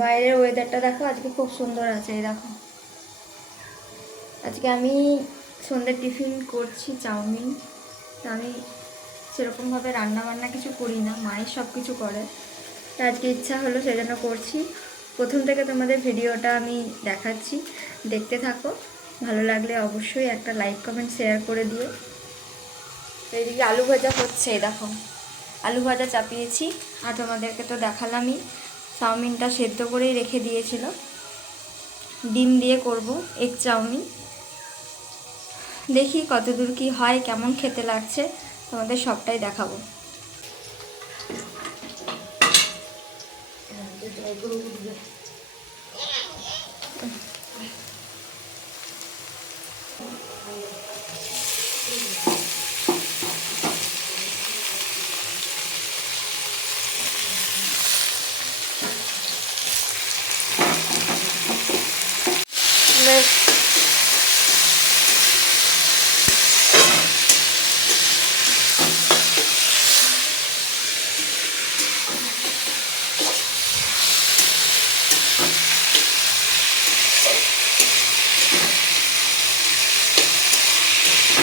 বাইরের ওয়েদারটা দেখো, আজকে খুব সুন্দর আছে, এই দেখো। আজকে আমি সন্ধ্যের টিফিন করছি, চাউমিন। তা আমি সেরকমভাবে রান্না বান্না কিছু করি না মায়ের সব কিছু করে। তা আজকে ইচ্ছা হলো সেজন্য করছি। প্রথম থেকে তোমাদের ভিডিওটা আমি দেখাচ্ছি, দেখতে থাকো। ভালো লাগলে অবশ্যই একটা লাইক কমেন্ট শেয়ার করে দিও। তো এদিকে আলু ভাজা হচ্ছে দেখো। আলু ভাজা চাপিয়েছি, আর তোমাদেরকে তো দেখালামই। চাউমিনটা সেদ্ধ করেই রেখে দিয়েছিল। ডিম দিয়ে করব এগ চাউমিন। দেখি কতদূর কি হয়, কেমন খেতে লাগছে, তোমাদের সবটাই দেখাবো। বেশ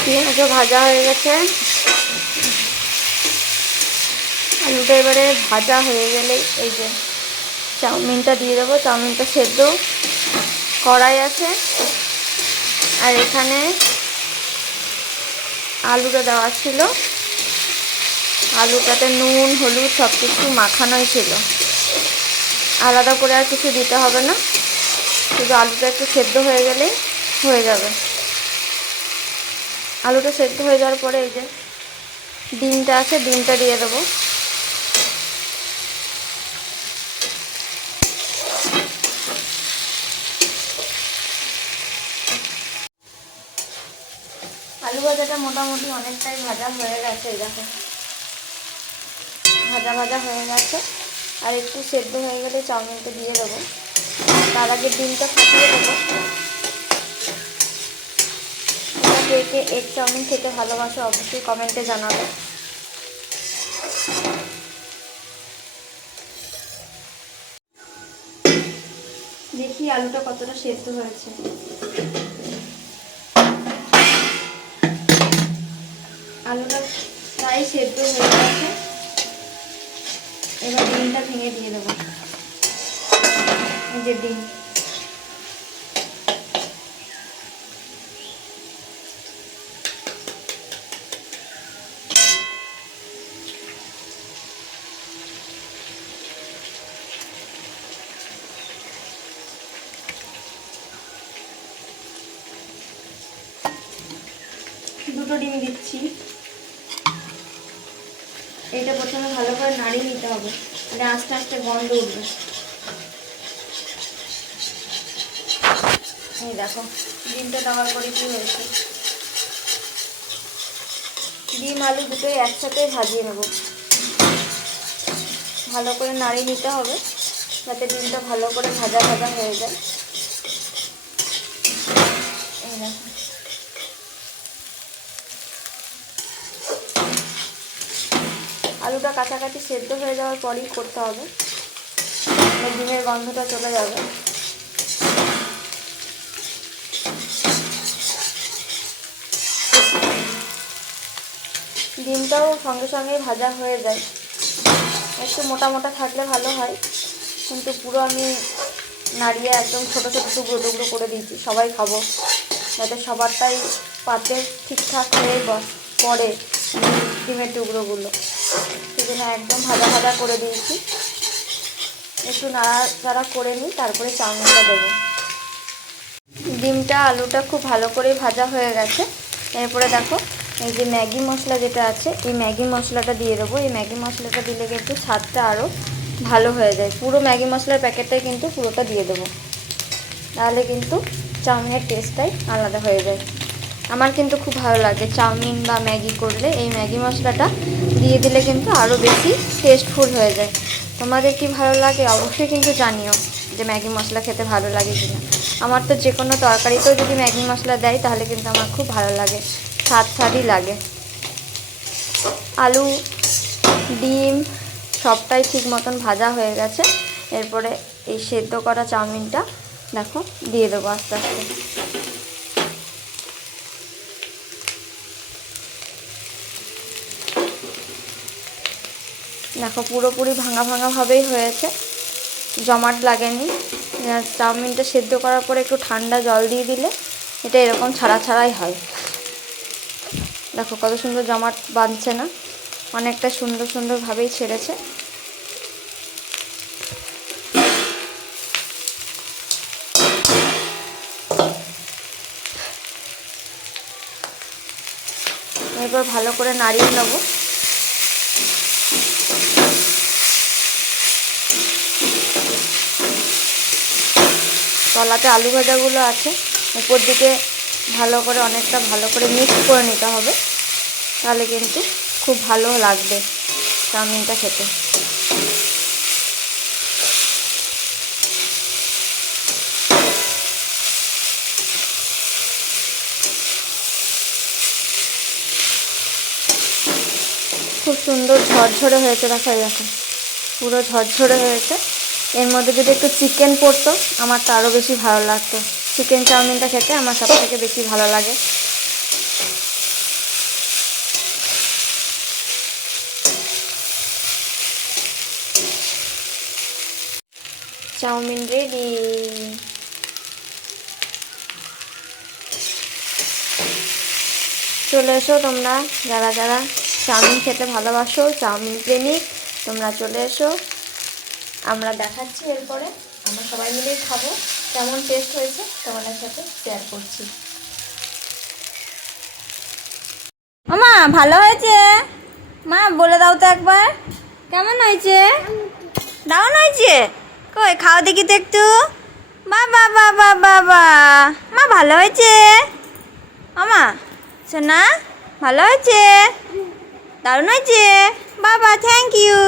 পেঁয়াজও ভাজা হয়ে গেছে। আলুটা এবারে ভাজা হয়ে গেলে এই যে চাউমিনটা দিয়ে দেবো। চাউমিনটা সেদ্ধ। কড়াই আছে। আর এখানে আলুটা দেওয়া ছিল। আলুটাতে নুন, হলুদ সব কিছু মাখানোই ছিল। আলাদা করে আর কিছু দিতে হবে না। শুধু আলুটা একটু সেদ্ধ হয়ে গেলেই হয়ে যাবে। আলুটা সেদ্ধ হয়ে যাওয়ার পরে এই যে ডিমটা আছে, ডিমটা দিয়ে দেবো। আলু ভাজাটা মোটামুটি অনেকটাই ভাজা হয়ে গেছে দেখো। ভাজা ভাজা হয়ে গেছে। আর একটু সেদ্ধ হয়ে গেলে চাউমিনটা দিয়ে দেবো। তার আগে ডিমটা ফাটিয়ে দেবো। কে কে এগ চাউমিন খেতে ভালোবাসো অবশ্যই কমেন্টে জানাবে। দেখি আলুটা কতটা সেদ্ধ হয়েছে। আলুটা প্রায় সেদ্ধ হয়ে গেছে। এবার ডিমটা ভেঙে দিয়ে দেবো। যে ডিম। দুটো ডিম দিচ্ছি। এটা প্রথমে ভালো করে নাড়িয়ে নিতে হবে মানে আস্তে আস্তে গন্ধ উঠবে। এই দেখো, ডিমটা দেওয়ার পরে কি হয়েছে? ডিম, আলু দুটোই একসাথে ভাজিয়ে নেব। ভালো করে নাড়িয়ে নিতে হবে, যাতে ডিমটা ভালো করে ভাজা ভাজা হয়ে যায় এই দেখো আলুটা কাছাকাছি সেদ্ধ হয়ে যাওয়ার পরেই করতে হবে। ডিমের গন্ধটা চলে যাবে। ডিমটাও সঙ্গে সঙ্গে ভাজা হয়ে যায়। একটু মোটা মোটা থাকলে ভালো হয়, কিন্তু পুরো আমি নাড়িয়ে একদম ছোটো ছোটো টুকরো টুকরো করে দিয়েছি, সবাই খাব। যাতে সবারটাই পাতে ঠিকঠাক হয়ে পড়ে ডিমের টুকরোগুলো। সেজন্য একদম ভাজা ভাজা করে দিয়েছি। একটু নাড়াচাড়া করে নিই, তারপরে চাউমিনটা দেবো। ডিমটা, আলুটা খুব ভালো করে ভাজা হয়ে গেছে। এরপরে দেখো, এই যে ম্যাগি মশলা যেটা আছে, এই ম্যাগি মশলাটা দিয়ে দেবো। এই ম্যাগি মশলাটা দিলে কিন্তু স্বাদটা আরও ভালো হয়ে যায়। পুরো ম্যাগি মশলার প্যাকেটটাই কিন্তু পুরোটা দিয়ে দেবো। তাহলে কিন্তু চাউমিনের টেস্টটাই আলাদা হয়ে যায়। আমার কিন্তু খুব ভালো লাগে চাউমিন বা ম্যাগি করলে। এই ম্যাগি মশলাটা দিয়ে দিলে কিন্তু আরও বেশি টেস্টফুল হয়ে যায়। তোমাদের কি ভালো লাগে অবশ্যই কিন্তু জানিও যে ম্যাগি মশলা খেতে ভালো লাগে কি না আমার তো যে কোনো তরকারিতেও যদি ম্যাগি মশলা দেয় তাহলে কিন্তু আমার খুব ভালো লাগে, স্বাদ স্বাদই লাগে। আলু, ডিম সবটাই ঠিক মতন ভাজা হয়ে গেছে। এরপরে এই সেদ্ধ করা চাউমিনটা দেখো দিয়ে দেবো আস্তে আস্তে। দেখো, পুরোপুরি ভাঙা ভাঙাভাবেই হয়েছে। জমাট লাগেনি। চাউমিনটা সেদ্ধ করার পরে একটু ঠান্ডা জল দিয়ে দিলে এটা এরকম ছাড়া ছাড়াই হয়। দেখো, কত সুন্দর জমাট বাঁধছে না? অনেকটা সুন্দর সুন্দরভাবেই ছেড়েছে। এরপর ভালো করে নাড়িয়ে নেব। তলাতে আলু ভাজাগুলো আছে, উপর দিকে ভালো করে অনেকটা ভালো করে মিক্স করে নিতে হবে, তাহলে কিন্তু খুব ভালো লাগবে চাউমিনটা খেতে। খুব সুন্দর ঝরঝরে হয়েছে, দেখো এই পুরো ঝরঝরে হয়েছে। এর মধ্যে যদি একটু চিকেন পড়তো, আমার তো আরও বেশি ভালো লাগতো। চিকেন চাউমিনটা খেতে আমার সব থেকে বেশি ভালো লাগে। Chow mein ready. চলে এসো তোমরা, যারা যারা চাউমিন খেতে ভালোবাসো, চাউমিন প্রেমিক, তোমরা চলে এসো। আমরা দেখাচ্ছি এরপরে আমরা সবাই মিলেই খাব। কেমন টেস্ট হয়েছে তোমাদের সাথে শেয়ার করছি। মা, ভালো হয়েছে? মা, বলে দাও তো একবার। কেমন হয়েছে? দারুণ হয়েছে? কই, খাও দেখি তো একটু। বাবা বাবা বাবা মা, ভালো হয়েছে? আমা সোনা, ভালো হয়েছে? দারুণ হয়েছে? বাবা থ্যাংক ইউ